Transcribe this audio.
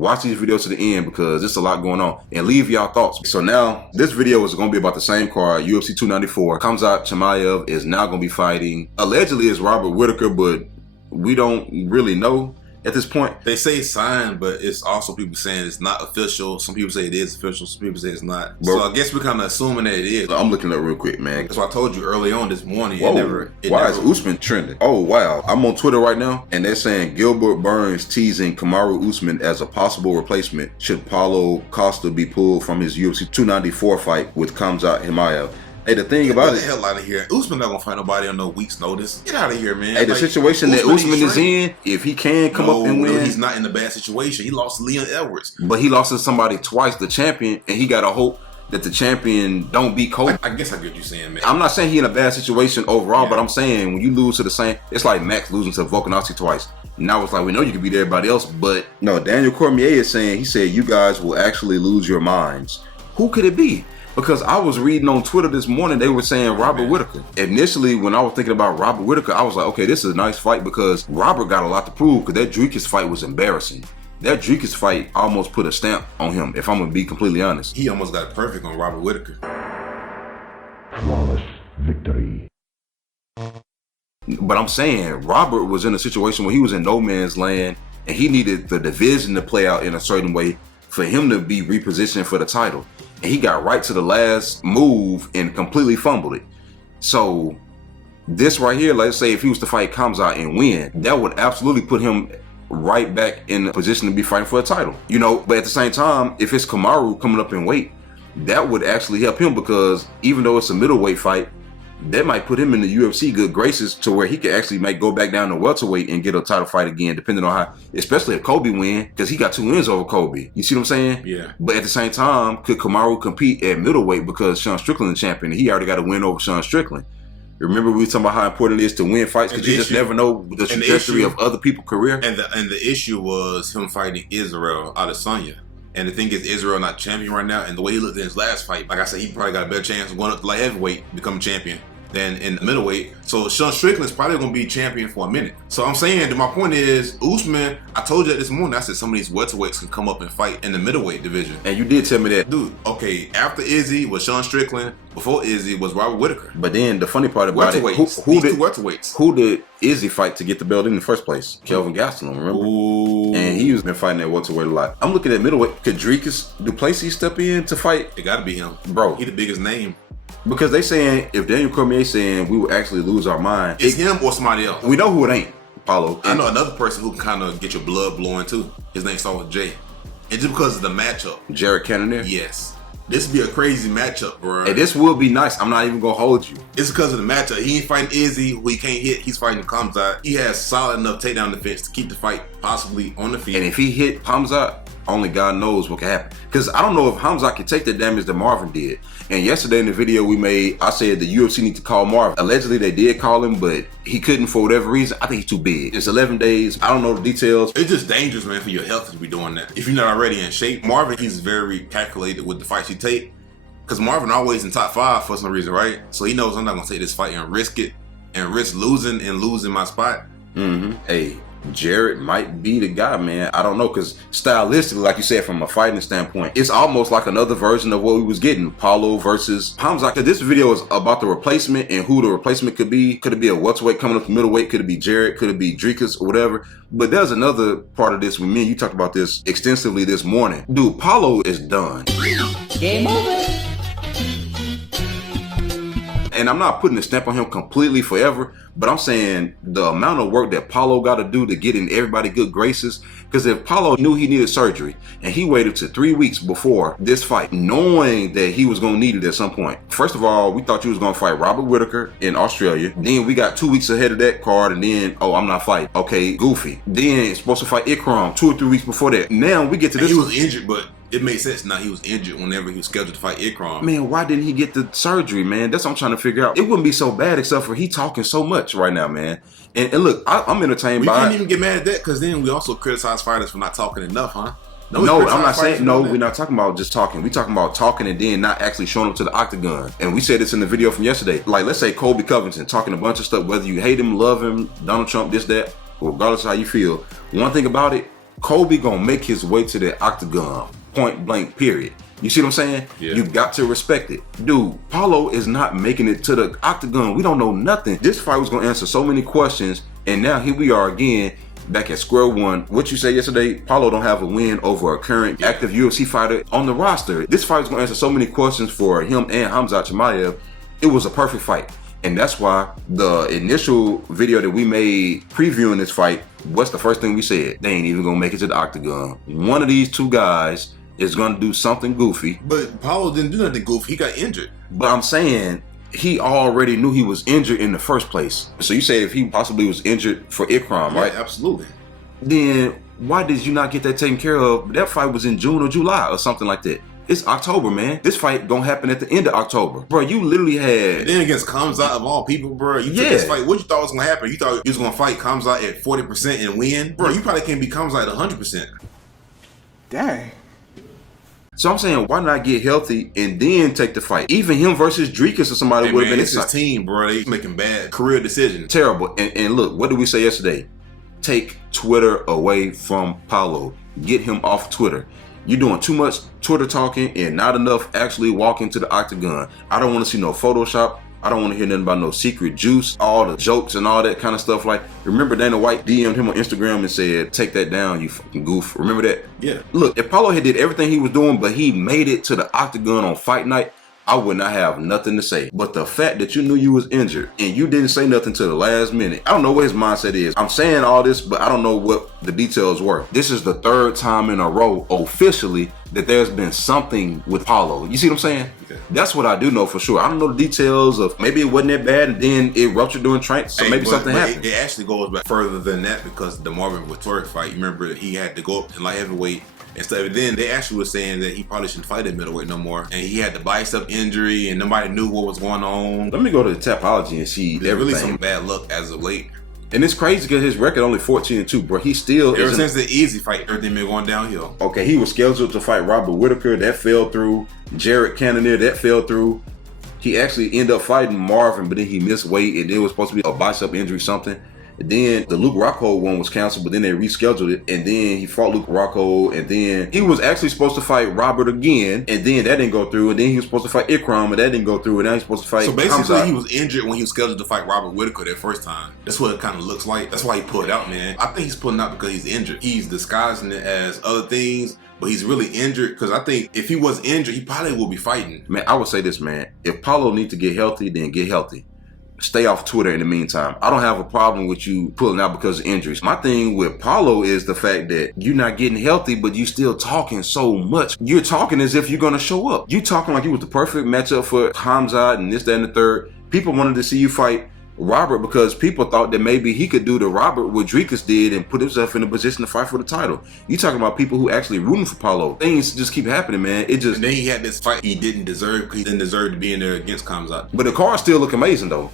Watch these videos to the end because there's a lot going on. And leave y'all thoughts. So now, this video is going to be about the same card, UFC 294. Khamzat Chimaev is now going to be fighting, allegedly it's Robert Whittaker, but we don't really know at this point. They say it's signed, but it's also people saying it's not official. Some people say it is official, some people say it's not. But, so I guess we're kind of assuming that it is. I'm looking up real quick, man. That's why I told you early on this morning. Whoa, why is Usman trending? Oh, wow. I'm on Twitter right now, and they're saying Gilbert Burns teasing Kamaru Usman as a possible replacement should Paulo Costa be pulled from his UFC 294 fight with Khamzat Chimaev. Hey, the thing about it, get the hell out of here. Usman not gonna fight nobody on no week's notice. Get out of here, man. Hey, the situation that Usman is in, if he can come up and win, he's not in a bad situation. He lost to Leon Edwards, but he lost to somebody twice, the champion, and he got to hope that the champion don't beat Kobe. I guess I get what you're saying, man. I'm not saying he in a bad situation overall, but I'm saying when you lose to the same, it's like Max losing to Volkanovski twice. Now it's like, we know you can beat everybody else, but no, Daniel Cormier is saying, he said, you guys will actually lose your minds. Who could it be? Because I was reading on Twitter this morning, they were saying Robert Whittaker. Initially, when I was thinking about Robert Whittaker, I was like, okay, this is a nice fight because Robert got a lot to prove because that Dricus fight was embarrassing. That Dricus fight almost put a stamp on him, if I'm going to be completely honest. He almost got perfect on Robert Whittaker. Flawless victory. But I'm saying Robert was in a situation where he was in no man's land and he needed the division to play out in a certain way for him to be repositioned for the title. And he got right to the last move and completely fumbled it. So this right here, let's say if he was to fight Khamzat and win, that would absolutely put him right back in the position to be fighting for a title. You know, but at the same time, if it's Kamaru coming up in weight, that would actually help him because even though it's a middleweight fight, that might put him in the UFC good graces to where he could actually go back down to welterweight and get a title fight again, depending on how, especially if Kobe win, because he got 2 wins over Kobe. You see what I'm saying? Yeah. But at the same time, could Kamaru compete at middleweight because Sean Strickland is champion and he already got a win over Sean Strickland? Remember we were talking about how important it is to win fights because you just never know the trajectory of other people's career. And the issue was him fighting Israel Adesanya. And the thing is, Israel not champion right now, and the way he looked in his last fight, like I said, he probably got a better chance of going up to light heavyweight, becoming champion, than in the middleweight. So Sean Strickland's probably going to be champion for a minute. So I'm saying, my point is, Usman, I told you that this morning, I said some of these welterweights can come up and fight in the middleweight division. And you did tell me that. Dude, okay, after Izzy was Sean Strickland, before Izzy was Robert Whittaker. But then the funny part about it, who did Izzy fight to get the belt in the first place? Kelvin Gastelum, remember? Ooh. And he's been fighting at welterweight a lot. I'm looking at middleweight. Could Dricus Duplessis step in to fight? It got to be him. Bro. He the biggest name. Because they saying, if Daniel Cormier saying we will actually lose our mind. It's him or somebody else. We know who it ain't, Paulo. I know another person who can kind of get your blood blowing too. His name starts with J. And just because of the matchup. Jared Cannonier? Yes. This would be a crazy matchup, bro. And this will be nice. I'm not even going to hold you. It's because of the matchup. He ain't fighting Izzy, who he can't hit. He's fighting Khamzat. He has solid enough takedown defense to keep the fight possibly on the feet. And if he hit Khamzat, only God knows what can happen. Because I don't know if Khamzat can take the damage that Marvin did. And yesterday in the video we made, I said the UFC need to call Marvin. Allegedly they did call him, but he couldn't for whatever reason. I think he's too big. It's 11 days. I don't know the details. It's just dangerous, man, for your health to be doing that. If you're not already in shape. Marvin, he's very calculated with the fights he take. Because Marvin always in top 5 for some reason, right? So he knows I'm not going to take this fight and risk it and risk losing my spot. Mm-hmm. Hey, Jared might be the guy, man. I don't know, because stylistically, like you said, from a fighting standpoint, it's almost like another version of what we was getting. Paulo versus Khamzat. This video is about the replacement and who the replacement could be. Could it be a welterweight coming up to middleweight? Could it be Jared? Could it be Dricus or whatever? But there's another part of this with me and you talked about this extensively this morning. Dude, Paulo is done. Game over. And I'm not putting a stamp on him completely forever, but I'm saying the amount of work that Paulo got to do to get in everybody good graces. Because if Paulo knew he needed surgery and he waited to 3 weeks before this fight, knowing that he was going to need it at some point. First of all, we thought you was going to fight Robert Whittaker in Australia. Then we got 2 weeks ahead of that card and then, oh, I'm not fighting. Okay, goofy. Then it's supposed to fight Ikram 2 or 3 weeks before that. Now we get to this. He was injured, but it made sense now he was injured whenever he was scheduled to fight Ikram. Man, why didn't he get the surgery, man? That's what I'm trying to figure out. It wouldn't be so bad except for he talking so much right now, man. And look, I'm entertained by it. We can't even get mad at that because then we also criticize fighters for not talking enough, huh? No, I'm not saying, no, we're not talking about just talking. We're talking about talking and then not actually showing up to the octagon. And we said this in the video from yesterday. Like, let's say Colby Covington talking a bunch of stuff, whether you hate him, love him, Donald Trump, this, that, regardless of how you feel. One thing about it, Kobe gonna make his way to the octagon, point blank, period. You see what I'm saying? Yeah. You got to respect it. Dude, Paulo is not making it to the octagon. We don't know nothing. This fight was gonna answer so many questions, and now here we are again, back at square one. What you said yesterday, Paulo don't have a win over a current active UFC fighter on the roster. This fight was gonna answer so many questions for him and Khamzat Chimaev. It was a perfect fight. And that's why the initial video that we made previewing this fight, what's the first thing we said? They ain't even gonna make it to the octagon. One of these two guys is gonna do something goofy. But Paulo didn't do nothing goofy. He got injured. But I'm saying he already knew he was injured in the first place. So you say if he possibly was injured for Ikram, right? Yeah, absolutely. Then why did you not get that taken care of? That fight was in June or July or something like that. It's October, man. This fight gonna happen at the end of October. Bro, you literally had... Then against Khamzat of all people, bro. You took this fight. What you thought was gonna happen? You thought you was gonna fight Khamzat at 40% and win? Bro, you probably can't beat Khamzat at 100%. Dang. So I'm saying, why not get healthy and then take the fight? Even him versus Drekus or somebody would have been it's his team, bro. They making bad career decisions. Terrible. And look, what did we say yesterday? Take Twitter away from Paulo. Get him off Twitter. You're doing too much Twitter talking and not enough actually walking to the octagon. I don't want to see no Photoshop. I don't want to hear nothing about no secret juice, all the jokes and all that kind of stuff. Like, remember Dana White DM'd him on Instagram and said, take that down, you fucking goof. Remember that? Yeah. Look, if Paulo had did everything he was doing, but he made it to the octagon on fight night, I would not have nothing to say. But the fact that you knew you was injured and you didn't say nothing till the last minute, I don't know what his mindset is. I'm saying all this, but I don't know what the details were. This is the third time in a row, officially, that there's been something with Paulo. You see what I'm saying? Okay. That's what I do know for sure. I don't know the details of maybe it wasn't that bad and then it ruptured during training, so maybe something happened. It actually goes back further than that because the Marvin Whittaker fight, you remember he had to go up in light heavyweight and stuff. And then they actually were saying that he probably shouldn't fight at middleweight no more. And he had the bicep injury and nobody knew what was going on. Let me go to the Tapology and see There's everything. Really some bad luck as of late. And it's crazy because his record only 14-2, bro. He still ever since the easy fight, everything been going downhill. Okay, he was scheduled to fight Robert Whittaker. That fell through. Jared Cannonier, that fell through. He actually ended up fighting Marvin, but then he missed weight, and it was supposed to be a bicep injury, something. And then the Luke Rockhold one was canceled, but then they rescheduled it, and then he fought Luke Rockhold, and then he was actually supposed to fight Robert again, and then that didn't go through, and then he was supposed to fight Ikram, and that didn't go through, and now he's supposed to fight So basically, Khamzat. he was injured when he was scheduled to fight Robert Whittaker that first time. That's what it kind of looks like. That's why he pulled out, man. I think he's pulling out because he's injured. He's disguising it as other things, but he's really injured because I think if he was injured, he probably will be fighting. Man, I would say this, man. If Paulo needs to get healthy, then get healthy. Stay off Twitter in the meantime. I don't have a problem with you pulling out because of injuries. My thing with Paulo is the fact that you're not getting healthy, but you still talking so much. You're talking as if you're going to show up. You talking like you was the perfect matchup for Khamzat and this, that, and the third. People wanted to see you fight Robert because people thought that maybe he could do the Robert what Drekus did and put himself in a position to fight for the title. You talking about people who actually rooting for Paulo. Things just keep happening, man. It just... And then he had this fight he didn't deserve because he didn't deserve to be in there against Khamzat. But the card still look amazing, though.